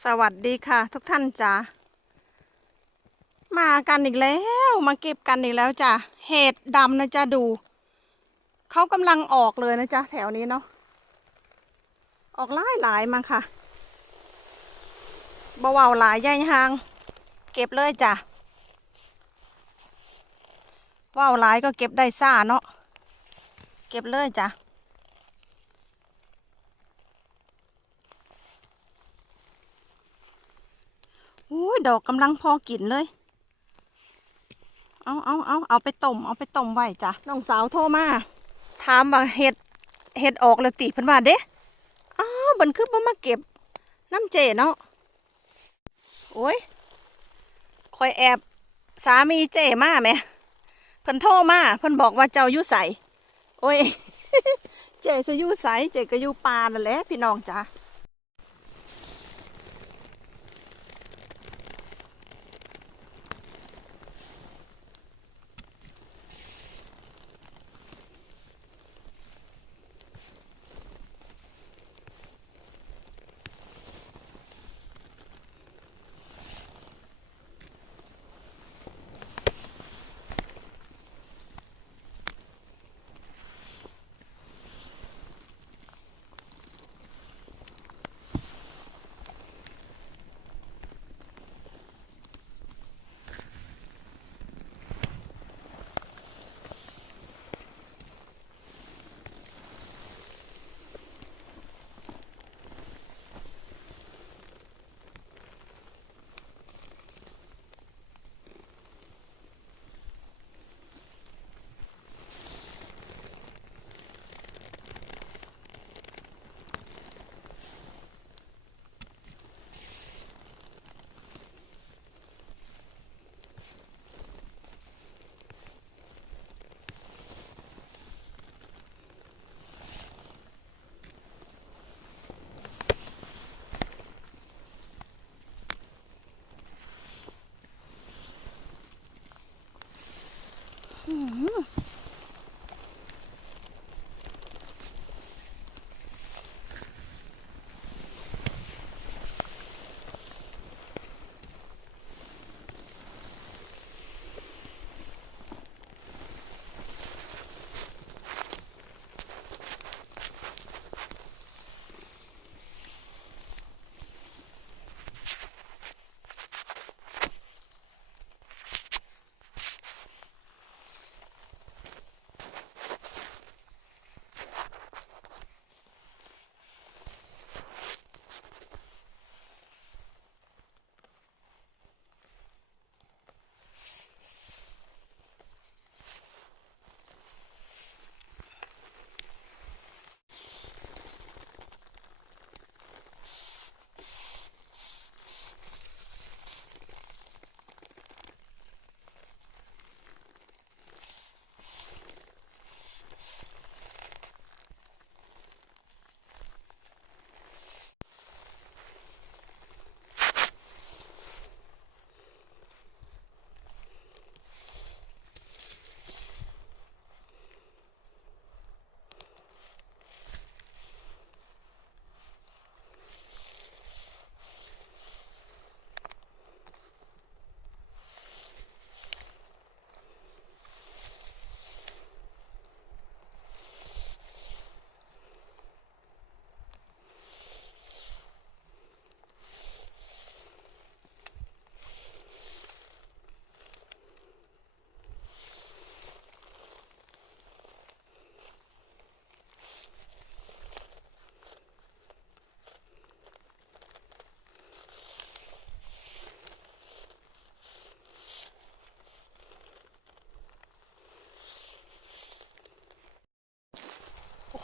สวัสดีค่ะ ทุกท่านจ้ามากันอีกแล้วมาเก็บกันอีกแล้วจ้ะเห็ดดำนะจ๊ะดูเขากำลังออกเลยนะจ๊ะแถวนี้เนาะออกหลายหลายมาค่ะบเวาหลายใหญ่หาง เก็บเลยจ้ะว่าวหลายก็เก็บได้ซ่าเนาะเก็บเลยจ้ะ อุ้ยดอกกำลังพอกินเลย เอาเอาเอาเอาไปต้มเอาไปต้มไว้จ้ะน้องสาวโทรมาถามว่าเห็ดเห็ดออกแล้วติเพิ่นว่าเด้อ้าวมันคือบ่มาเก็บน้ำเจเนาะโอ้ยคอยแอบสามีเจมาแหมเพิ่นโทรมาเพิ่นบอกว่าเจ้าอยู่ใสโอ้ยเจจะอยู่ใสเจก็อยู่ป่านั่นแหละพี่น้องจ้ะ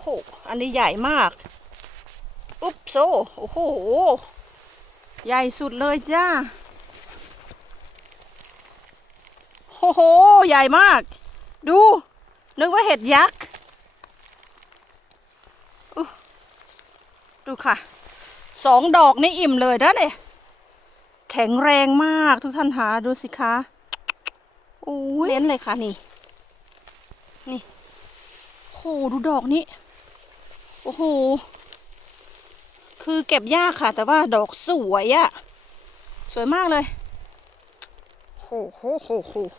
หอันนี้ใหญ่มาก อุ๊บโซ โอ้โห ใหญ่สุดเลยจ้า โอ้โห ใหญ่มาก ดู นึกว่าเห็ดยักษ์ดูค่ะ สองดอกนี่อิ่มเลยนะเนี่ย แข็งแรงมากทุกท่านหาดูสิคะโอ้ยเน้นเลยค่ะนี่ นี่โหดูดอกนี้ โอ้โห คือเก็บยากค่ะ แต่ว่าดอกสวยอะ สวยมากเลย โหโหโหโหโห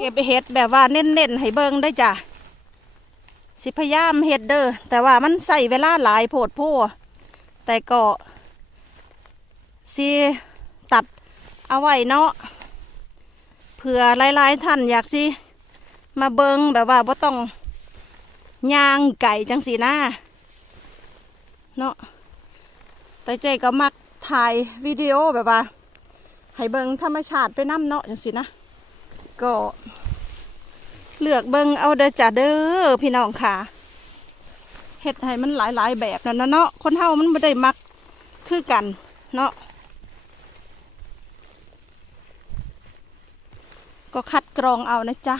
เก็บเห็ดแบบว่าเน้นๆให้เบิ่งได้จ้ะสิพยายามเห็ดเด้อแต่ว่ามันใส่เวลาหลายโพดโพแต่ก็สิตัดเอาไว้เนาะเผื่อหลายๆท่านอยากสิมาเบิงแบบว่าบ่ต้องย่างไก่จังสีนะเนาะแต่เจก็มักถ่ายวิดีโอแบบว่า ให้เบิงธรรมชาติไปน้ำเนาะจังสีนะ ก็เลือกเบิงเอาเด้อจ้าเด้อพี่น้องค่ะเฮ็ดให้มันหลายๆแบบนั่นนะเนาะคนเฮามันไม่ได้มักคือกัน เนาะก็คัดกรองเอานะจ๊ะ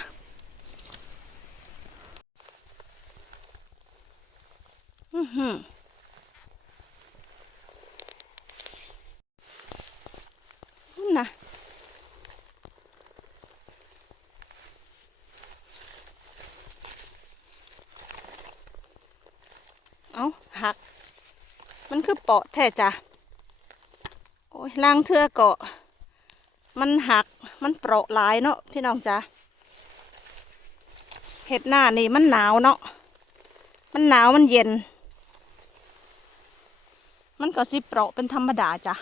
อื้อหือนั่นนะ เอา หัก มันคือเปาะแท้จ้ะโอ้ยล่างเทือเกาะ มันหักมันเปราะหลายเนาะพี่น้องจ้ะเห็ดหน้านี่มันหนาวเนาะมันหนาวมันเย็น มันก็สิเปราะเป็นธรรมดาจ้ะ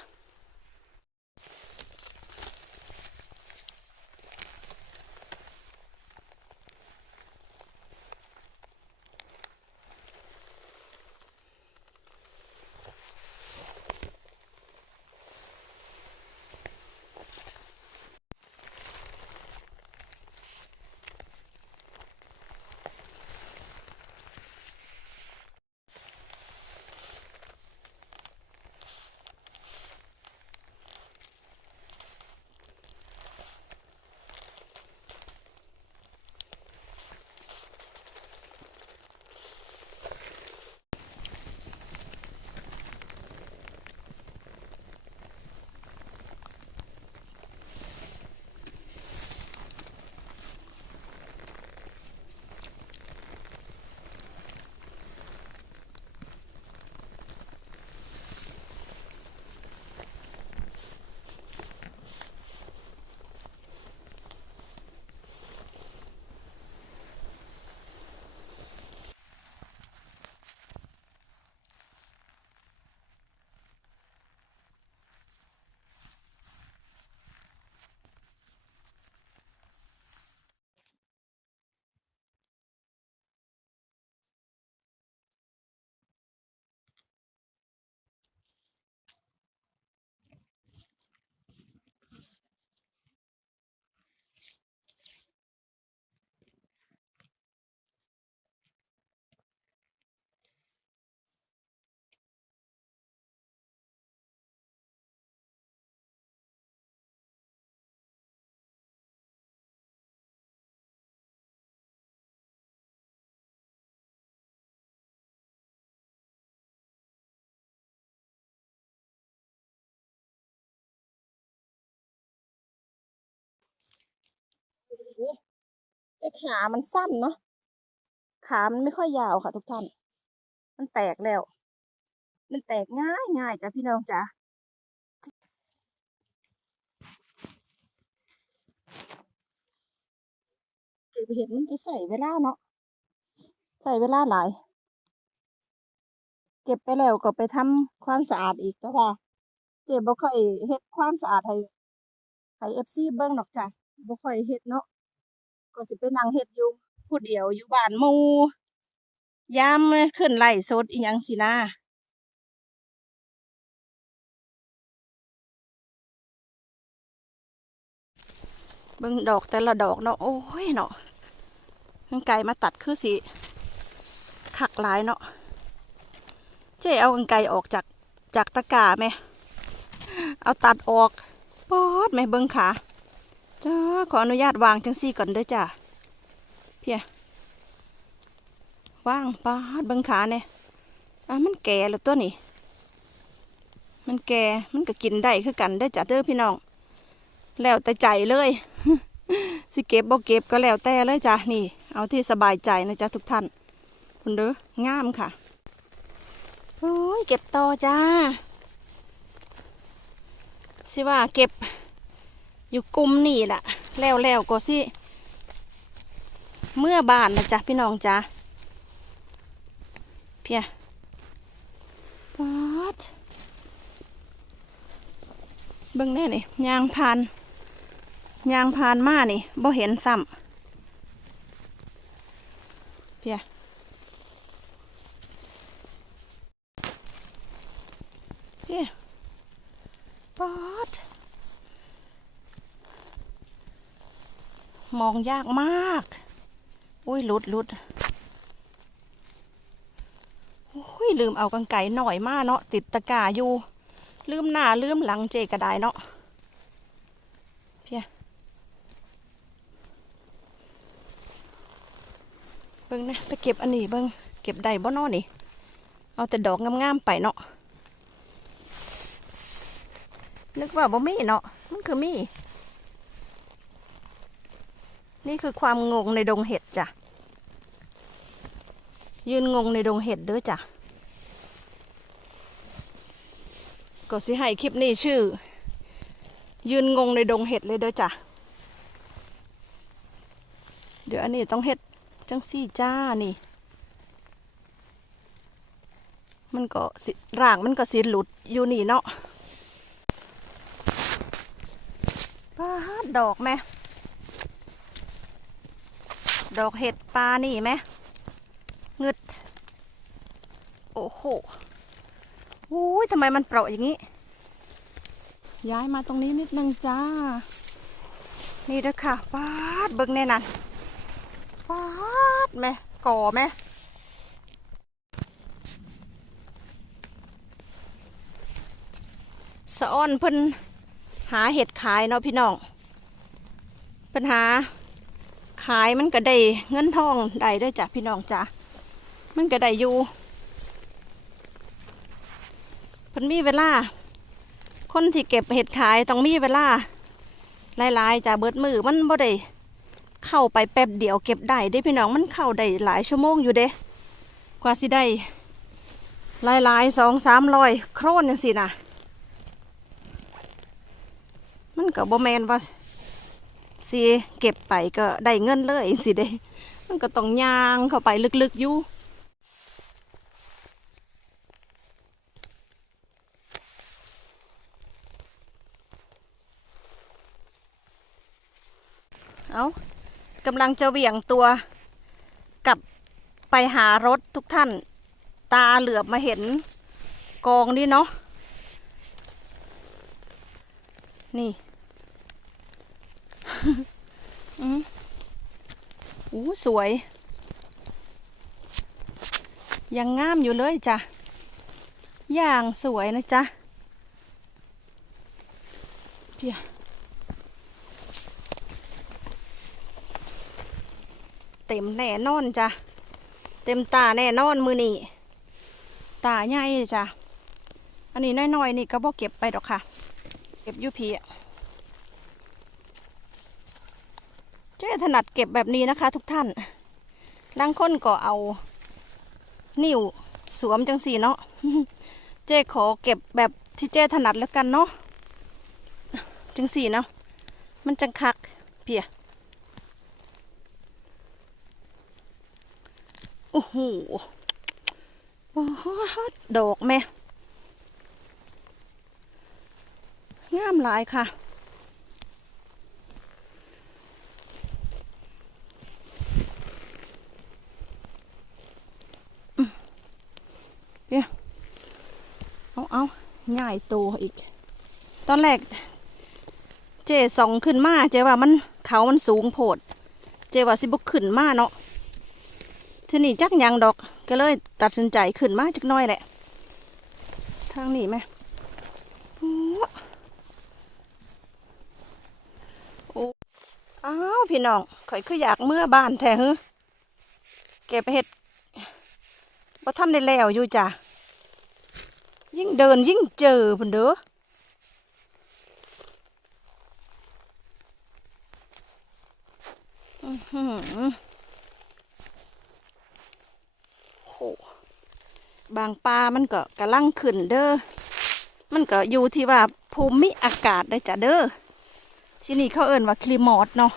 แต่ขามันสั้นเนาะขามันไม่ค่อยยาวค่ะ ทุกท่าน มันแตกแล้ว มันแตกง่ายง่ายจ้ะพี่น้องจ้ะเก็บเห็ดมันจะใส่เวลาเนาะใส่เวลาหลาย เก็บไปแล้วก็ไปทำความสะอาดอีกแต่ว่าเจ็บบ่ค่อยเฮ็ดความสะอาดให้ให้เอฟซีเบิ่งหรอกจ้ะบ่ค่อยเฮ็ดเนาะ ก็สิไปนั่งเฮ็ดอยู่ผู้เดียวอยู่บ้านหมู่ยามขึ้นไลฟ์สดอีหยังสินะเบิ่งดอกแต่ละดอกเนาะโอ้ยเนาะกางไกรมาตัดคือสิคักหลายเนาะเจ๊เอากางไกรออกจากจากตะกร้าไหม เอาตัดออกปอดไหมเบิ้งขา จ้าขออนุญาตวางจังซี่ก่อนเด้อจ้าเพียวางปอดบิ้งขาเนี่ยอะมันแก่แล้วตัวนี้ มันแก่มันก็กินได้คือกันได้จ้ะเด้อพี่น้อง แล้วแต่ใจเลย สิเก็บบ่เก็บก็แล้วแต่เลยจ้ะนี่ เอาที่สบายใจนะจ๊ะทุกท่านคุณเด้องามค่ะโอ้ยเก็บต่อจ้าสิว่าเก็บ อยู่กลุ่มนี่แหละแล้วแล้วก็สิเมื่อบานนะจ๊ะพี่น้องจ้ะเพียปอดเบิ่งแน่นี่ยางพานยางพานมานี่บ่เห็นซ้ำเพียเพียปอด มองยากมาก อุ้ยลุดลุดอุ้ยลืมเอากังไก่หน่อยมาเนาะติดตะกร้าอยู่ ลืมหน้าลืมหลังเจก็ได้เนาะเพียเบิ่งนะไปเก็บอันนี้เบิ่งเก็บได้บ่นอนี่ เอาแต่ดอกงามๆไปเนาะนึกว่าบ่มีเนาะมันคือมี นี่คือความงงในดงเห็ดจ้ะ ยืนงงในดงเห็ดเด้อจ้ะ ก็สิให้คลิปนี้ชื่อ ยืนงงในดงเห็ดเลยเด้อจ้ะ เดี๋ยวอันนี้ต้องเห็ดจังซี่จ้านี่ มันก็สิร่างมันก็สิหลุดอยู่นี่เนาะปลาดอกไหม ดอกเห็ดปลานี่ไหมงึด โอ้โหอุ้ยทำไมมันเปราะอย่างนี้ ย้ายมาตรงนี้นิดนึงจ้า นี่เด้อค่ะปาดเบิ่งแน่นันปาดไหมก่อไหมสะอ้อนเพิ่นหาเห็ดขายเนาะพี่น้องปัญหา ขายมันก็ได้เงินทองได้ด้วยจ้ะพี่น้องจ้ะมันก็ได้อยู่เพิ่นมีเวลา คนที่เก็บเห็ดขายต้องมีเวลาหลายๆจ้ะเบิดมือมันบ่ได้เข้าไปแป๊บเดียวเก็บได้ได้พี่น้องมันเข้าได้หลายชั่วโมงอยู่เด้กว่าสิได้หลายๆสองสามร้อยโครนจังสินะมันก็บ่แมนว่า สิเก็บไปก็ได้เงินเลยสิเด้ มันก็ต้องย่างเข้าไปลึกๆอยู่เอากำลังจะเหวี่ยงตัวกลับไปหารถทุกท่าน ตาเหลือบมาเห็นกองนี่เนาะนี่ อืมอู้สวย ยังงามอยู่เลยจ้ะ อย่างสวยนะจ๊ะเพียเต็มแน่นอนจ้ะ เต็มตาแน่นอนมือนี่ตาใหญ่จ้ะ อันนี้น้อยๆนี่ก็บ่เก็บไปดอกค่ะ เก็บยูพีอะ เจ๊ถนัดเก็บแบบนี้นะคะ ทุกท่านบางคนก็เอา นิ้วสวมจังสีเนาะ เจ๊ขอเก็บแบบที่เจ๊ถนัดแล้วกันเนาะ จังสีเนาะ มันจังคักเพียโอ้โหว้าวดอกแม่งามหลายค่ะ เอาง่ายตัวอีก ตอนแรก เจส่องขึ้นมา เจว่ามันเขามันสูงโพด เจว่าสิบุกขึ้นมาเนาะทีนี้จักยังดอกก็เลยตัดสินใจขึ้นมาจักน้อยแหละ ทางนี้ไหมโอ้โอ้อ้าวพี่น้องข่อยคืออยากเมื่อบ้านแท้ฮึเก็บเห็ดบ่ท่านได้แล้วอยู่จ้ะ ยิ่งเดินยิ่งเจอพุ่นเด้ออื้อหือโหบางปลามันก็กำลังขึ้นเด้อ มันก็อยู่ที่ว่าภูมิอากาศได้จ้ะเด้อ ที่นี่เขาเอิ่นว่าคลิมอดเนาะ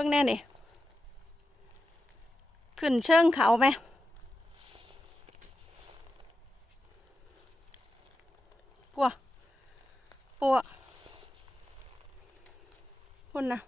บิ่งแน่นี่ ขึ้นเชิงเขาไหมปัวปัวพุ่นนะ